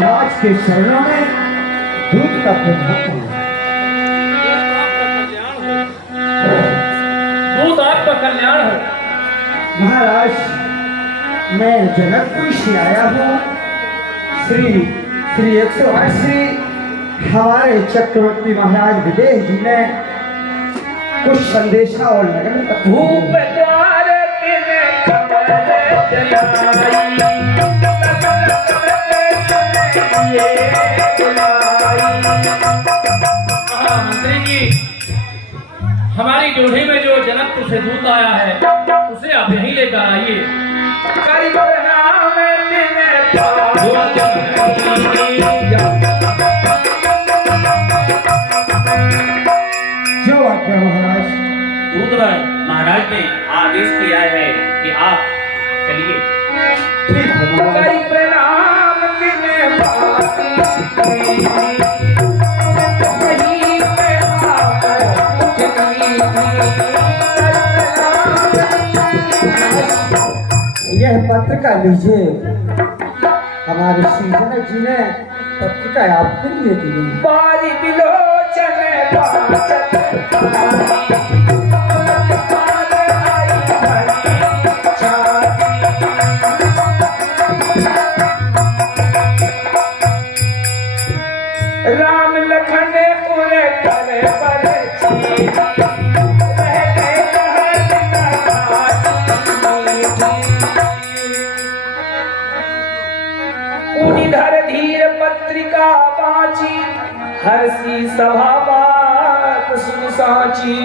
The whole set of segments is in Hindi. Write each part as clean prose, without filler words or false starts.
महाराज के शरणों में दूध का प्रभाव दूध आपका कल्याण हो। महाराज, मैं जनकपुर से आया हूँ। श्री श्री 108 श्री हमारे चक्रवर्ती महाराज विदेह जी ने कुछ संदेशा और लगन धूप द्वार मंत्री जी, हमारी जोड़ी में जो जनकपुर से दूत आया है उसे आप यहीं लेकर आइए। जो आज्ञा महाराज। दूतवर महाराज ने आदेश किया है कि आप चलिए। ठीक है महाराज। यह पत्रिका लीजिए। हमारे श्री जनक जी ने पत्रिका आपके लिए दी है। बारी बिलोचन राम लखन पूरे करे पर धर धीर पत्रिका बाची हर्षी सभा बात सुन साची।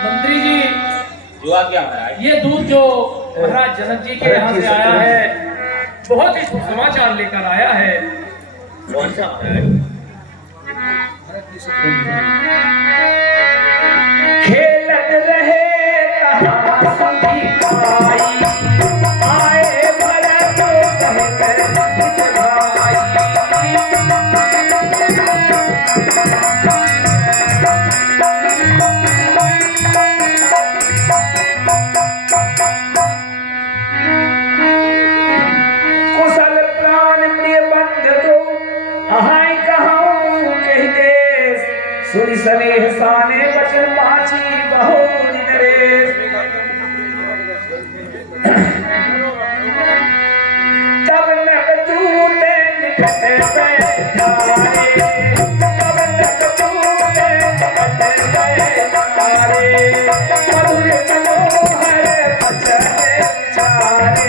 मंत्री जी, जो आज्ञा महाराज। ये दूत जो महाराज जनक जी के यहाँ से आया है बहुत ही शुभ समाचार लेकर आया है। कौन सा महाराज? खेलत रहे कहाँ सुधी आई, आए भरत सहित भाई। कुशल प्राण प्रिय बंध दो अहाई कहूँ कह देश, सुनि सनेह साने वचन पाची बहुत नरेश। तब नक टूटे निकट पैठारे, तब नक टूटे निकट पैठारे, मधुर मनोहर वचन चारे।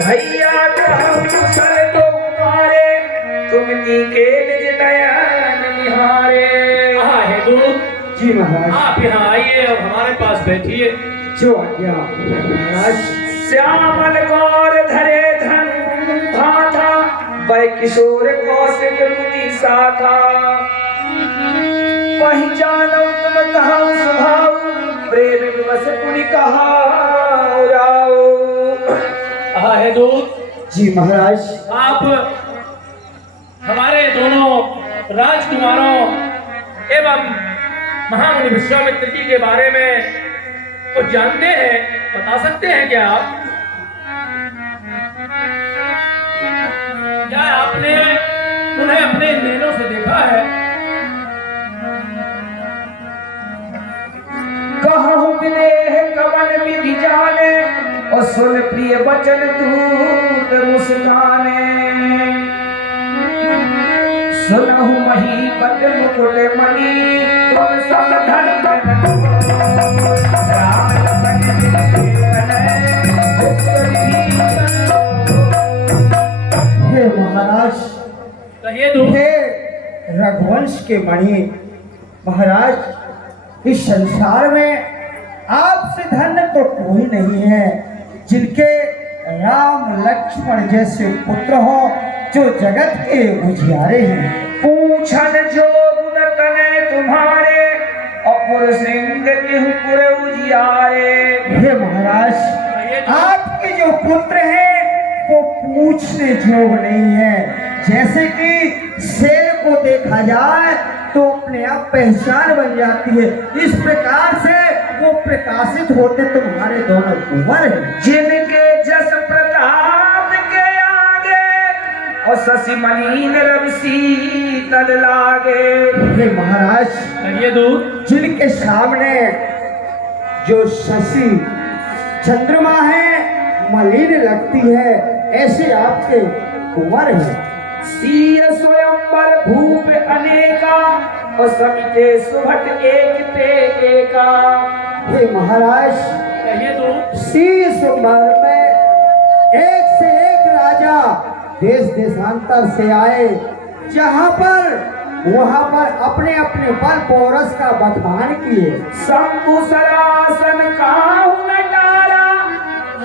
भैया कहूँ कुशल तो तुम्हारे, तुम के निज नयन निहारे। हाँ है दूत जी महाराज। आप यहाँ आइए और हमारे पास बैठिए। जो आज्ञा महाराज। श्यामल गौर धरे धन था था, वह किशोर कौशिक मुनि साथा। पहचानो तुम कहा स्वभाव, प्रेम विवश पुनि कहा राव। हाँ है दूत जी महाराज। आप हमारे दोनों राजकुमारों एवं महामुनि विश्वामित्र जी के बारे में कुछ जानते हैं, बता सकते हैं क्या आप? क्या आपने उन्हें अपने नैनों से देखा है? कहूँ विदेह कवन विधि जाने, और सुन प्रिय वचन दूत मुस्काने। सुनहु महीपत मुकुट मणि, तुम सब धन राम लखन हे महाराज। कहिए दूत। हे रघुवंश के मणि महाराज, इस संसार में आपसे धन्य तो कोई नहीं है जिनके राम लक्ष्मण जैसे पुत्र हो, जो जगत के उजियारे हैं। पूछन जो गुण तने तुम्हारे, अपुर सिंह पुर उजियारे। हे महाराज, आपके जो पुत्र हैं वो पूछने जोग नहीं है। जैसे कि शेर एक को देखा जाए तो अपने आप पहचान बन जाती है। इस प्रकार से वो प्रकाशित होते तुम्हारे दोनों कुंवर हैं। जिनके जस प्रताप के आगे और शशि मलिन रवि शीतल लागे। हे महाराज, कहिए दूत। जिनके सामने जो शशि चंद्रमा है मलिन लगती है, ऐसे आपके कुंवर हैं। सिय स्वयंवर भूप अनेका और समिते सुभट एक पे एका। हे महाराज, कहिए दूत। शीश उम्र में एक से एक राजा देश देशांतर से आए, जहाँ पर वहाँ पर अपने अपने बल पौरस का बखान किए। शंभु सरासन काहू न डारा,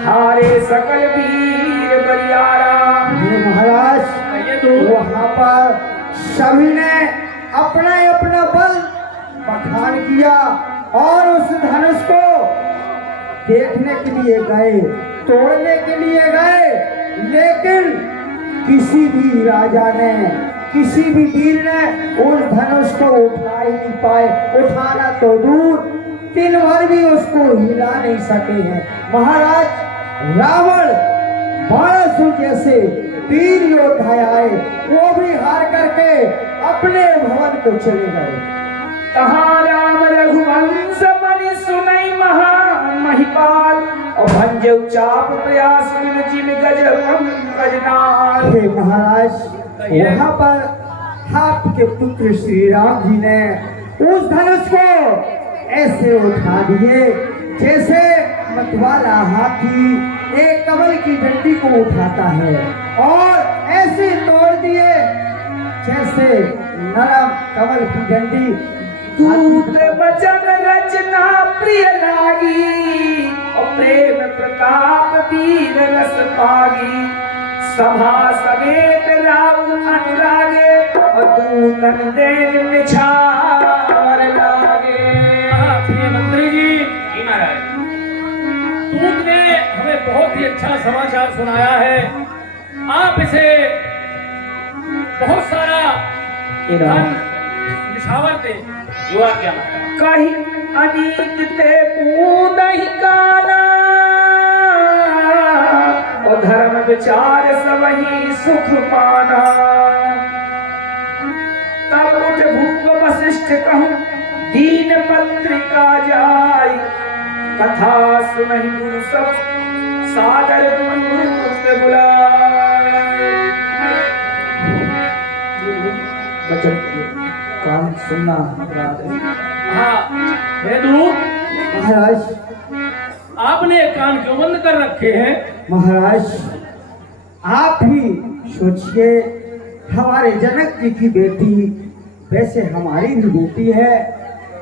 हारे सकल वीर बरियारा। हे महाराज, कहिए दूत। वहाँ पर सभी ने अपना अपना बल बखान किया और उस धनुष को देखने के लिए गए, तोड़ने के लिए गए, लेकिन किसी भी राजा ने, किसी भी वीर ने उस धनुष को उठा ही नहीं पाए। उठाना तो दूर, दिन भर भी उसको हिला नहीं सके हैं। महाराज, रावण बाणासुर जैसे वीर योद्धा आए, वो भी हार करके अपने भवन को चले गए। तहाँ राम रघुवंश मनि सुनई महा महिपाल और भंजऊ चाप प्रयास जिम गज गजनाल। हे महाराज, वहाँ पर आपके पुत्र श्री राम जी ने उस धनुष को ऐसे उठा दिए जैसे मतवाला हाथी एक कमल की डंडी को उठाता है, और ऐसे तोड़ दिए जैसे नरम कमल की डंडी। दूत वचन रचना प्रिय लागी और प्रेम प्रताप वीर रस पागी। सभा समेत राम अनुरागे और दूतन देन निछावर लागे। प्रिय मंत्री जी, जी महाराज। दूत ने हमें बहुत ही अच्छा समाचार सुनाया है। आप इसे बहुत सारा धन निछावर दें। युवा क्या मतलब? कही अनीत ते पूदहि काना और धर्म विचार सबही सुख पाना। तब उठ भूप वशिष्ठ कहूँ दीन पत्रिका जाय, कथा सुनहि गुरु सब सादर गुरु बुलाए। बचन काम सुनना अपराध है। हाँ, हे दूत, महाराज, आपने कान क्यों बंद कर रखे हैं? महाराज, आप ही सोचिए, हमारे जनक जी की बेटी वैसे हमारी भी बेटी है।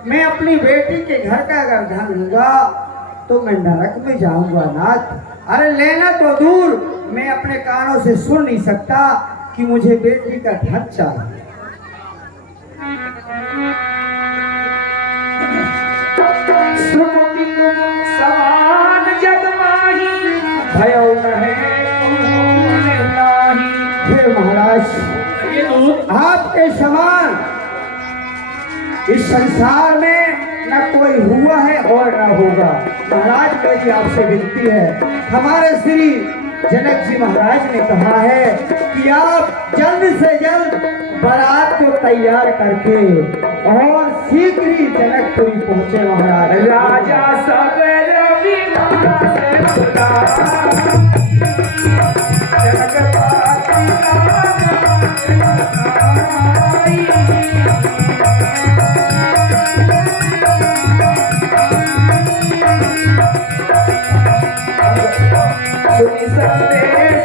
मैं अपनी बेटी के घर का अगर धन लूंगा तो मैं नरक में जाऊंगा नाथ। अरे लेना तो दूर, मैं अपने कानों से सुन नहीं सकता कि मुझे बेटी का धन चाहिए। श्रुति समान जग माही भयो रहे नाही। हे महाराज, ये दूत, आपके समान इस संसार में न कोई हुआ है और न होगा। महाराज, मेरी आपसे विनती है, हमारे श्री जनक जी महाराज ने कहा है कि आप जल्द से जल्द बारात को तैयार करके और शीघ्र ही जनकपुरी पहुंचे। महाराज, राजा सब रवि से बुला, जगपाति सुनि संदेश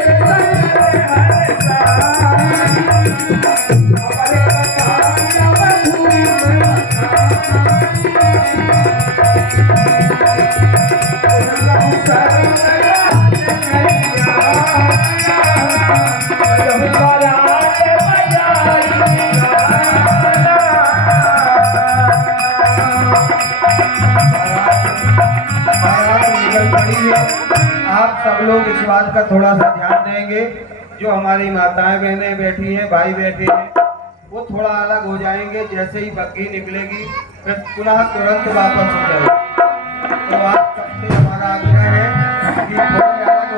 आप सब लोग इस बात का थोड़ा सा ध्यान देंगे। जो हमारी माताएं बहनें बैठी हैं, भाई बैठे हैं, वो थोड़ा अलग हो जाएंगे। जैसे ही बग्घी निकलेगी फिर पुनः तुरंत वापस हो जाएगी। तो आप